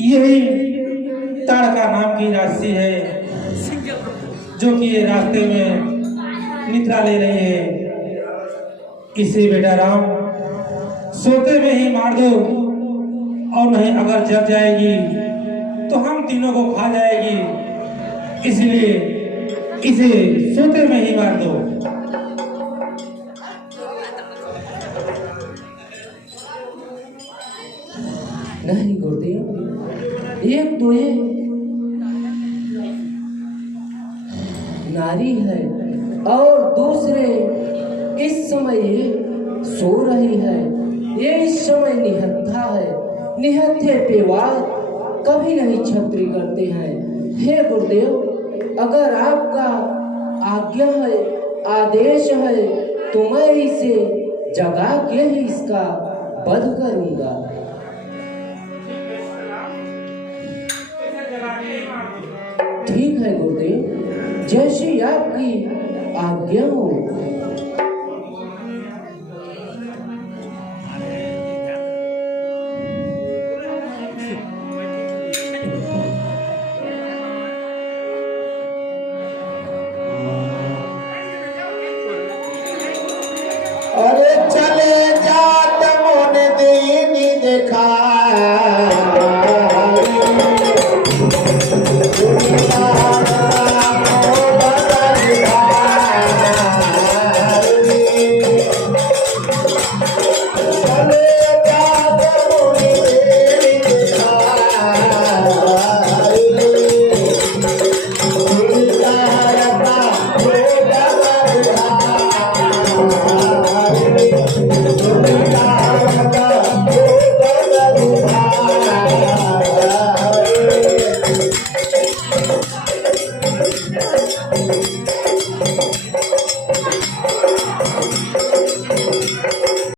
यही ताड़का नाम की राशि है जो कि ये रास्ते में निद्रा ले रही है। इसे बेटा राम सोते में ही मार दो, और नहीं अगर जग जाएगी तो हम तीनों को खा जाएगी। इसलिए इसे सोते में ही मार दो। नहीं गुरुदेव, एक तो ये नारी है और दूसरे इस समय ये सो रही है। ये इस समय निहत्था है, निहत्थे पे वार कभी नहीं छत्री करते हैं। हे गुरुदेव, अगर आपका आज्ञा है, आदेश है, तो मैं इसे जगा के ही इसका वध करूंगा। ठीक है गुरुदेव, जैसी आपकी आज्ञा हो। अरे चले जात मोन दीनी देखा